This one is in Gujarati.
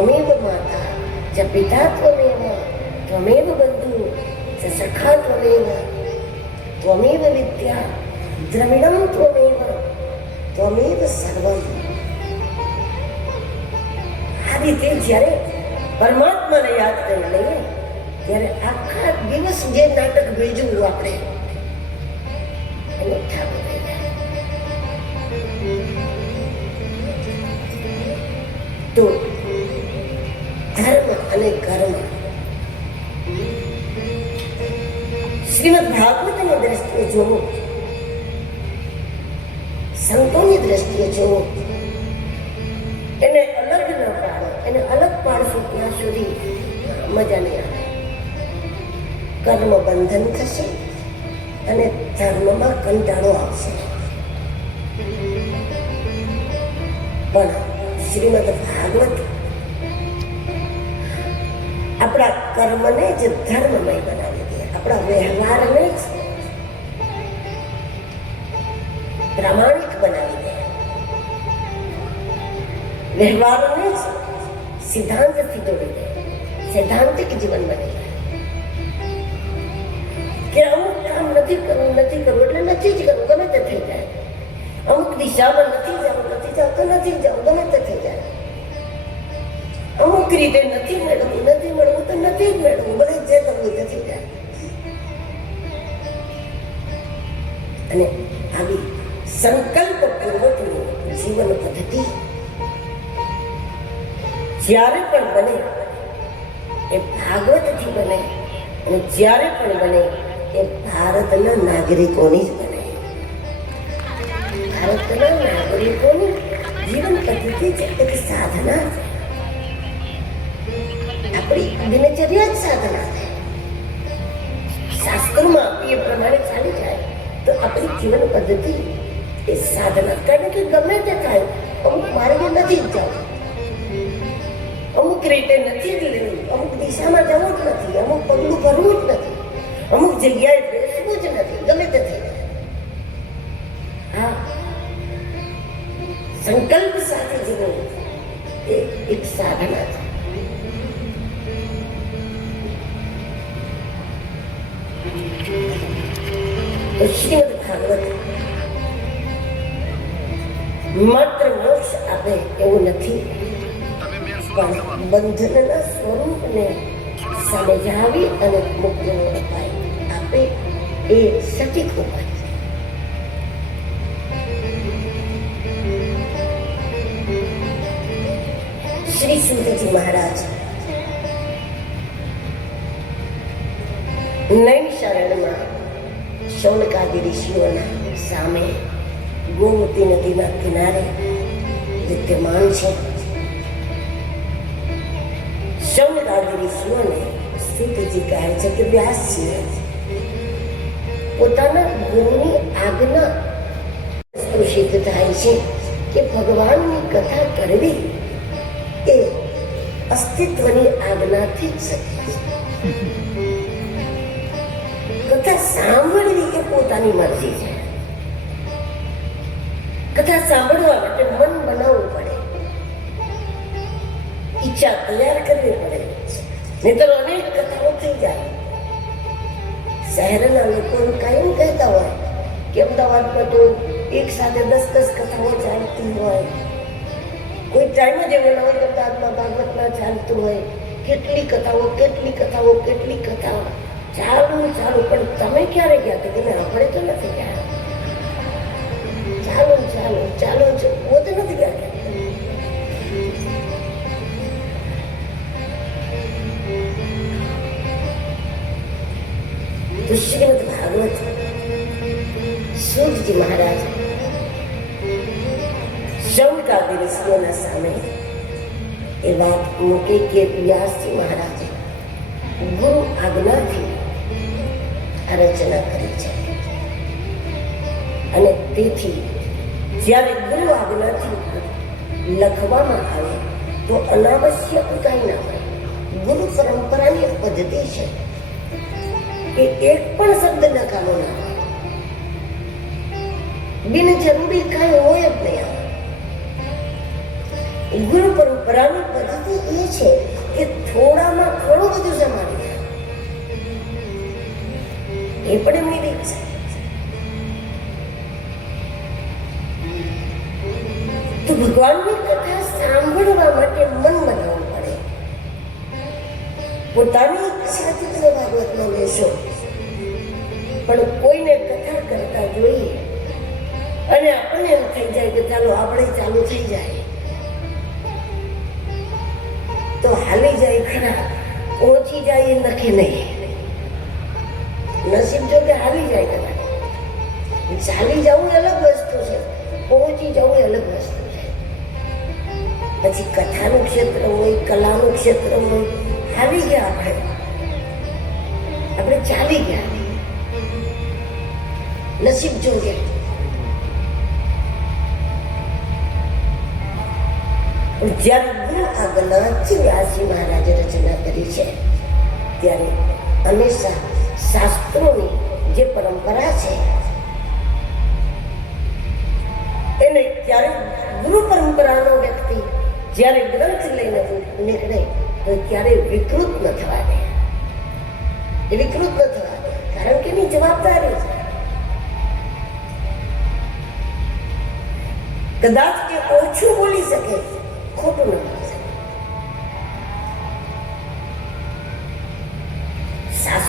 ત્વમેવ માતા ચ પિતા ત્વમેવ ત્વમેવ બંધુ ચ સખા ત્વમેવ ત્વમેવ વિદ્યા દ્રવિણમ ત્વમેવ ત્વમેવ સર્વમ. આ રીતે જ્યારે પરમાત્માને યાદ કરી લઈએ ત્યારે આખા દિવસ જે નાટક ભેજવું આપણે એનો ઠાકો થઈ જાય. તો ધર્મ અને કર્મ શ્રીમદ ભાગવતની દ્રષ્ટિએ જોવો, સંતોની દ્રષ્ટિએ જોવો, એને અલગ ન પાડો. એને અલગ પાડશું ત્યાં સુધી મજા નહીં આવે. કર્મ બંધન થશે અને ધર્મમાં કંટાળો આવશે. પણ શ્રીમદ ભાગવત આપણા કર્મને જ ધર્મમય બનાવી દે, આપણા વ્યવહારને જ પ્રામાણિક બનાવી દે, વ્યવહારને જ સિદ્ધાંતથી જોડી દે, સૈદ્ધાંતિક જીવન બની જાય. કે અમુક કામ નથી કરવું એટલે નથી જ કરવું, ગમે તે થઈ જાય. અમુક દિશામાં નથી જવું તો નથી જવું, ગમે તે થઈ જાય. અમુક રીતે નથી મેળવવું તો નથી જ મેળવવું, બધે જે કરવું તે થઈ જાય. અને આવી સંકલ્પ પૂર્વકની જીવન પદ્ધતિ જ્યારે પણ બને એ ભાગવતથી બને, અને જ્યારે પણ બને એ ભારતના નાગરિકોની જ બને. ભારતના નાગરિકોની જીવન પદ્ધતિ છે, એક સાધના છે. આપણી દિનચર્યા જ સાધના છે. શાસ્ત્રોમાં એ પ્રમાણે ચાલી જાય તો આપણી જીવન પદ્ધતિ એ સાધના. કારણ કે ગમે તે થાય, અમુક માર્ગે નથી જ જવું, અમુક રીતે નથી જ લેવું, અમુક દિશામાં જવું જ નથી, અમુક પગલું ભરવું જ નથી, અમુક જગ્યાએ બેસવું જ નથી, ગમે તે થઈ જાય. હા, સંકલ્પ સાથે જીવવું એ એક સાધના છે. તો શ્રીમદ ભાગવત માત્ર મોક્ષ આપે એવું નથી, પણ બંધનના સ્વરૂપને સમજાવી અને મુક્તિનો ઉપાય આપે એ સટીક ઉપાય છે. શ્રી સુતજી મહારાજ નૈમિષારણ્યમાં શૌનકાદિ ઋષિઓના સામે ગોમતી નદીના કિનારે વિદ્યમાન છે. શૌનકાદિ ઋષિઓને સુતજી કહે છે કે વ્યાસજીએ પોતાના ગુરુની આજ્ઞા સિદ્ધ થાય છે કે ભગવાનની કથા કરવી એ અસ્તિત્વની આજ્ઞાથી જ શક્ય છે. કથા સાંભળવી એ પોતાની મરજી છે. કથા સાંભળવા માટે મન બનાવવું પડે, ઈચ્છા તૈયાર કરવી પડે, નહીતર અનેક કથાઓ થઈ જાય. શહેરના લોકો કાયમ કહેતા હોય કે અમદાવાદમાં તો એક સાથે 10 કથાઓ ચાલતી હોય, કોઈ ટાઈમ જ એવો હોય અમદાવાદમાં ભાગવતમાં ચાલતું હોય. કેટલી કથાઓ ચાલુ, પણ તમે ક્યારે ગયા? તો તમે આપણે તો નથી ગયા. ચાલો પોતે નથી ગયા. તો શ્રીમદ ભાગવત સૂતજી મહારાજ શૌનકાદિ ઋષિઓના સામે એ વાત મૂકે કે વ્યાસજી મહારાજે ગુરુ આજ્ઞાથી આ રચના કરી છે, અને તેથી જ્યારે ગુરુ આજ્ઞાથી લખવામાં આવે તો અનાવશ્યક કાંઈ ના હોય. ગુરુ પરંપરાની પદ્ધતિ છે કે એક પણ શબ્દ નકામો ના હોય, બિનજરૂરી કાંઈ હોય જ નહીં. ગુરુ પરંપરાની પદ્ધતિ એ છે કે થોડામાં ઘણું બધું સમાવી દે. એ પણ એમની રીત છે. તો ભગવાનની કથા સાંભળવા માટે મન બનાવવું પડે. પોતાની ઈચ્છાથી તમે ભાગવતમાં બેસો, પણ કોઈને કથા કરતા જોઈએ અને આપણને એમ થઈ જાય કે ચાલો આપણે ચાલુ થઈ જાય તો હાલી જાય ખરા, પહોંચી જાય એ નક્કી નહીં. નસીબ જો કે હાલી જાય ખરા, ચાલી જવું અલગ વસ્તુ છે, પહોંચી જવું અલગ વસ્તુ છે. પછી કથાનું ક્ષેત્ર હોય, કલાનું ક્ષેત્ર હોય, હાલી ગયા આપણે ચાલી ગયા, નસીબ જોઈએ. જ્યારે ગુરુ આજ્ઞાથી વ્યાસજી મહારાજે રચના કરી છે ત્યારે હંમેશા શાસ્ત્રોની જે પરંપરા છે એને ત્યારે ગુરુ પરંપરાનો વ્યક્તિ જ્યારે ગ્રંથ લઈને નીકળે તો ત્યારે વિકૃત ન થવા દે. એ વિકૃત ન થવા દે, કારણ કે એની જવાબદારી છે. કદાચ એ ઓછું બોલી શકે, ખોટું નથી.